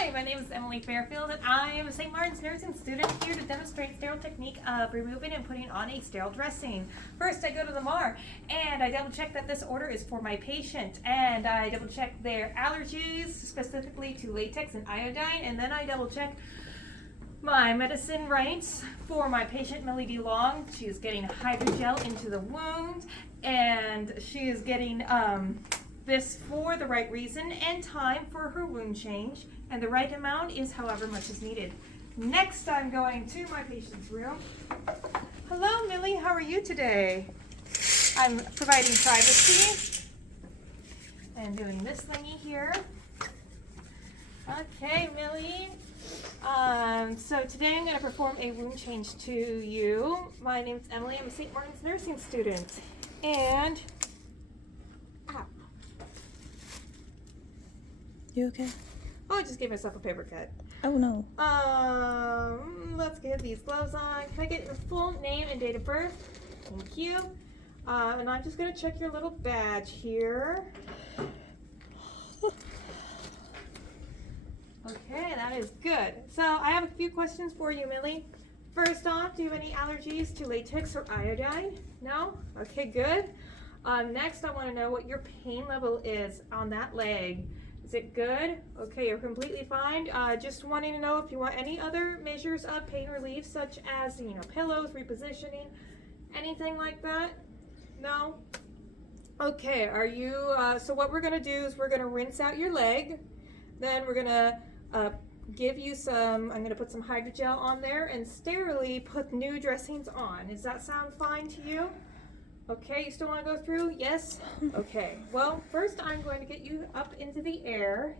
Hi, my name is Emily Fairfield, and I am a St. Martin's nursing student here to demonstrate sterile technique of removing and putting on a sterile dressing. First, I go to the MAR, and I double check that this order is for my patient, and I double check their allergies, specifically to latex and iodine, and then I double check my medicine rights for my patient, Millie D. Long. She is getting hydrogel into the wound, and she is getting this for the right reason and time for her wound change, and the right amount is however much is needed. Next, I'm going to my patient's room. Hello, Millie, how are you today? I'm providing privacy and doing this thingy here. Okay, Millie. So today I'm going to perform a wound change to you. My name's Emily. I'm a St. Martin's nursing student. And You okay? oh, I just gave myself a paper cut. Oh no. Let's get these gloves on. Can I get your full name and date of birth? Thank you. And I'm just going to check your little badge here. Okay, that is good. So I have a few questions for you, Millie. First off, do you have any allergies to latex or iodine? No? Okay, good. Next, I want to know what your pain level is on that leg. Is it good? Okay, you're completely fine. Just wanting to know if you want any other measures of pain relief, such as, pillows, repositioning, anything like that? No? Okay, are you, so what we're going to do is we're going to rinse out your leg. Then we're going to give you some, I'm going to put some hydrogel on there and sterilely put new dressings on. Does that sound fine to you? Okay, you still want to go through? Yes? Okay. Well, first I'm going to get you up into the air.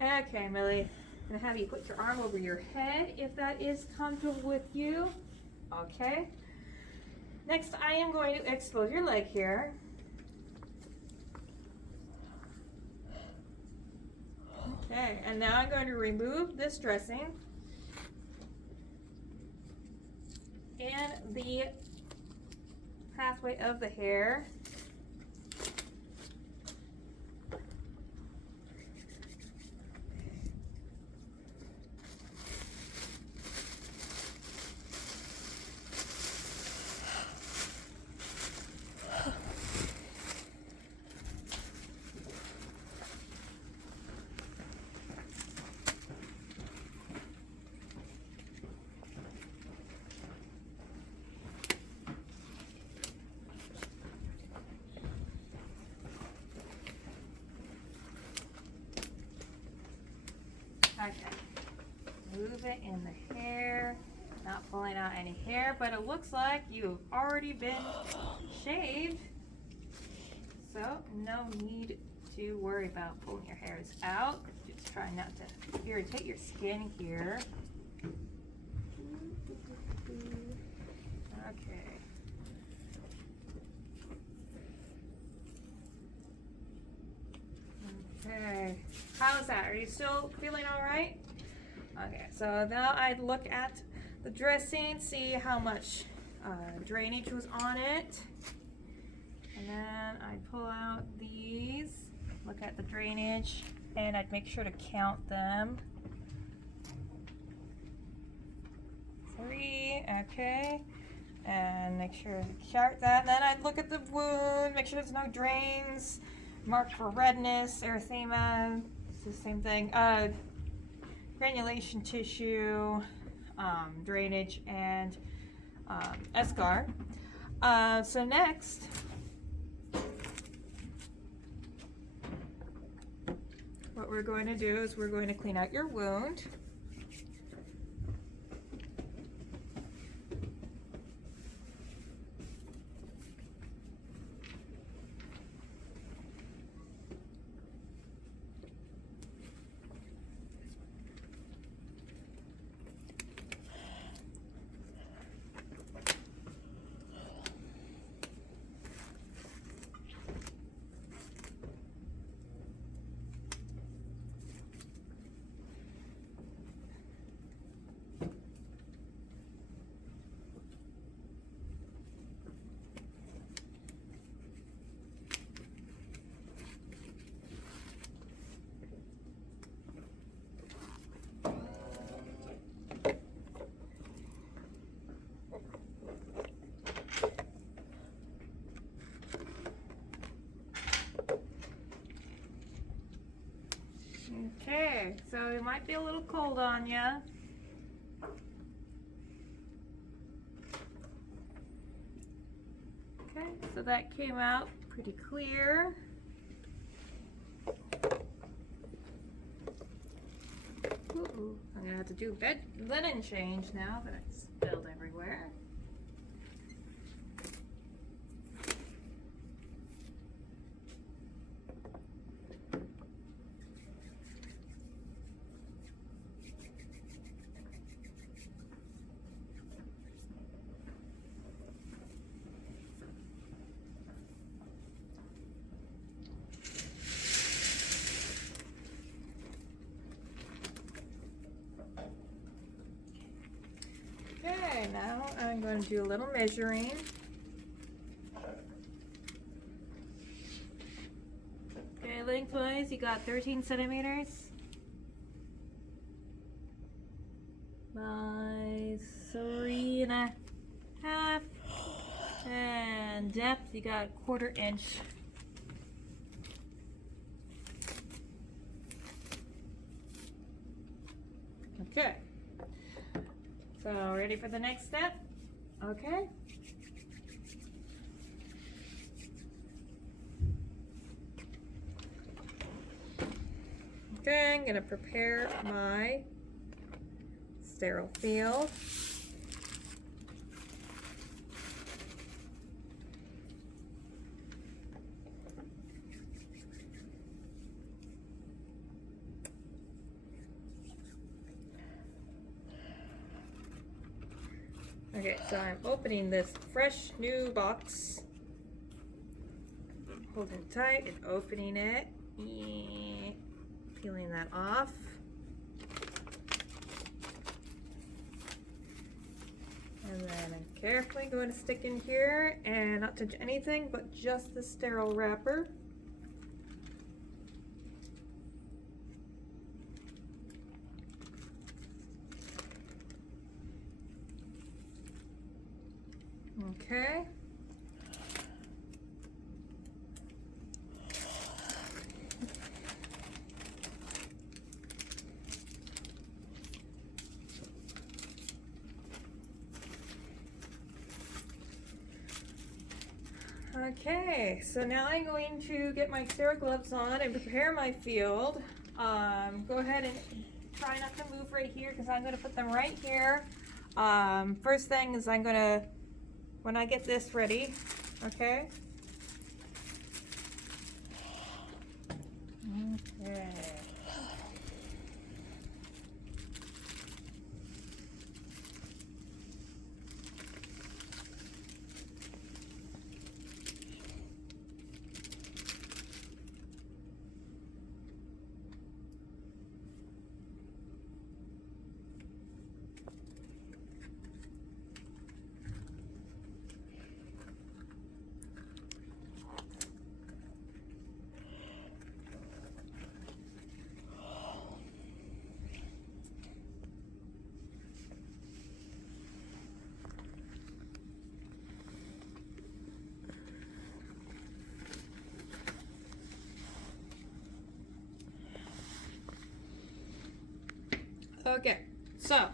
Okay, Millie. I'm going to have you put your arm over your head if that is comfortable with you. Okay. Next, I am going to expose your leg here. Okay, and now I'm going to remove this dressing and the pathway of the hair. Okay, move it in the hair, not pulling out any hair, but it looks like you've already been shaved, so no need to worry about pulling your hairs out. Just try not to irritate your skin here. Okay. Okay, how's that? Are you still feeling all right? Okay, so now I'd look at the dressing, see how much drainage was on it. And then I'd pull out these, look at the drainage, and I'd make sure to count them. 3, okay. And make sure to chart that. And then I'd look at the wound, make sure there's no drains, marked for redness, erythema, it's the same thing. Granulation tissue, drainage, and eschar. So next, what we're going to do is we're going to clean out your wound. might be a little cold on you. Okay, so that came out pretty clear. Ooh, I'm gonna have to do linen change now that it's spilled everywhere. Okay, now I'm going to do a little measuring. Okay, lengthwise, you got 13 centimeters by 3.5, and depth, you got 1/4 inch. Okay. So, ready for the next step? Okay. Okay, I'm gonna prepare my sterile field. Okay, so I'm opening this fresh new box, holding it tight and opening it, peeling that off. And then I'm carefully going to stick in here and not touch anything but just the sterile wrapper. Okay. Okay, so now I'm going to get my sterile gloves on and prepare my field. Go ahead and try not to move right here because I'm going to put them right here. First thing is I'm going to, when I get this ready, okay? Okay. Okay, so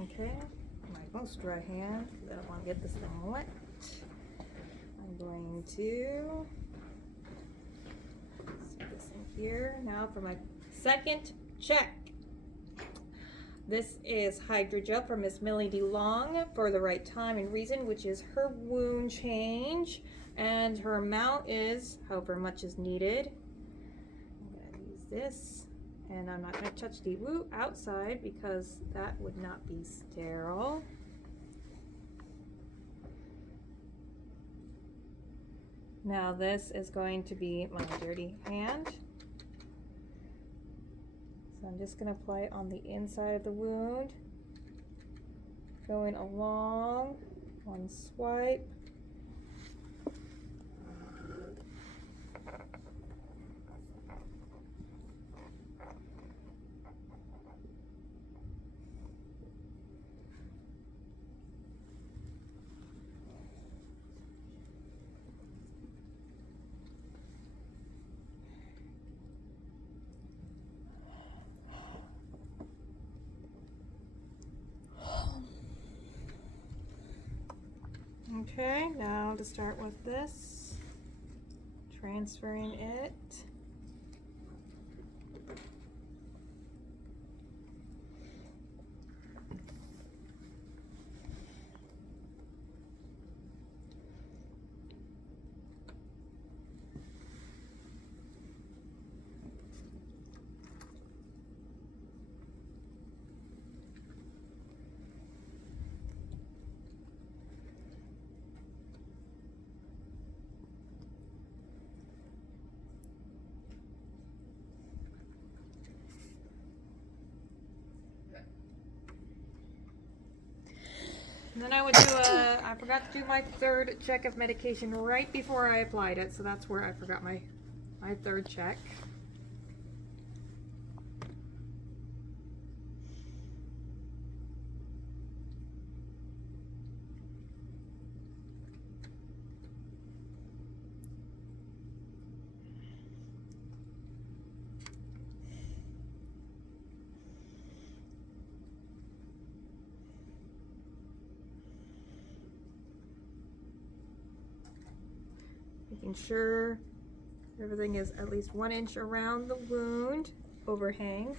okay, my most dry hand, I don't want to get this thing wet. I'm going to stick this in here. Now for my second check. This is Hydrogel from Miss Millie DeLong for the right time and reason, which is her wound change, and her amount is however much is needed. I'm going to use this And I'm not going to touch the woo outside because that would not be sterile. Now this is going to be my dirty hand. So I'm just going to apply it on the inside of the wound. Going along, one swipe. Okay, now to start with this, transferring it. And then I would do I forgot to do my third check of medication right before I applied it, so that's where I forgot my third check. Making sure everything is at least 1 inch around the wound overhang.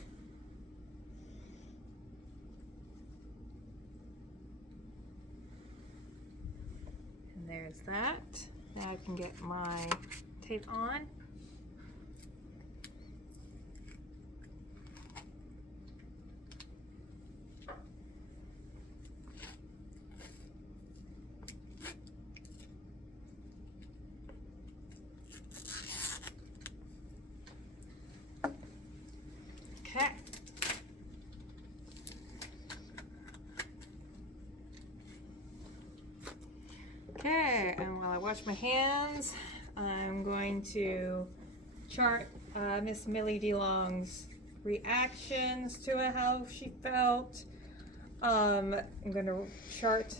And there's that. Now I can get my tape on. Okay. Okay, and while I wash my hands, I'm going to chart Miss Millie DeLong's reactions to it, how she felt. I'm going to chart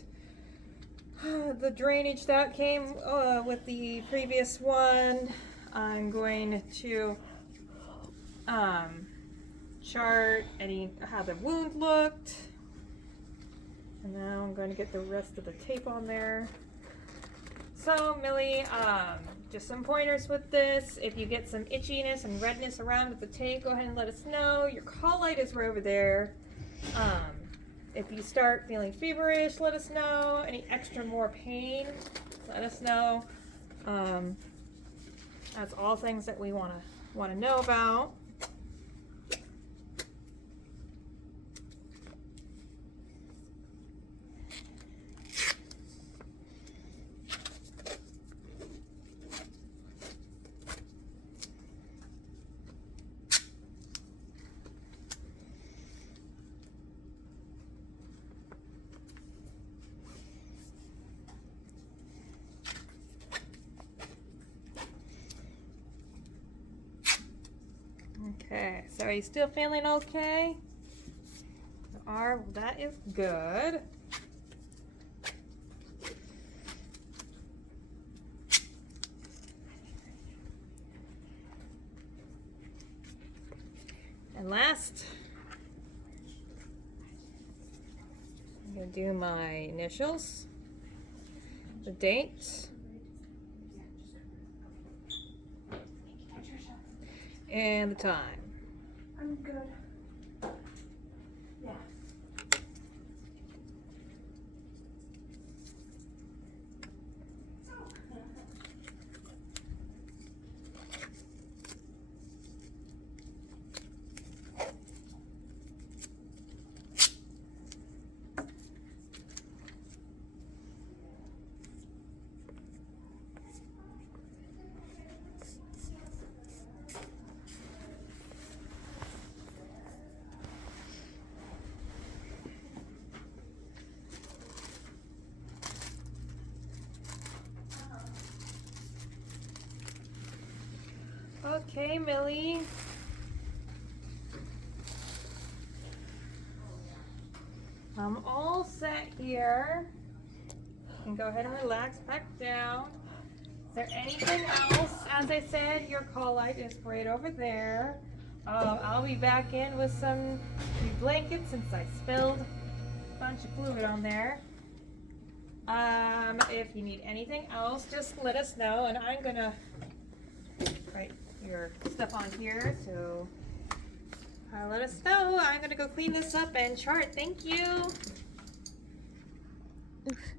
the drainage that came with the previous one. I'm going to chart how the wound looked, and now I'm going to get the rest of the tape on there. So Millie, just some pointers with this. If you get some itchiness and redness around with the tape, go ahead and let us know. Your call light is right over there. If you start feeling feverish, let us know. Any extra more pain, let us know. That's all things that we want to know about. Okay, so are you still feeling okay? You are, well, that is good. And last, I'm going to do my initials, the date, and the time. I'm good. Yeah. Okay, Millie. I'm all set here. You can go ahead and relax back down. Is there anything else? As I said, your call light is right over there. I'll be back in with some new blankets since I spilled a bunch of fluid on there. If you need anything else, just let us know, and I'm gonna write your stuff on here, so let us know. I'm gonna go clean this up and chart. Thank you. Oof.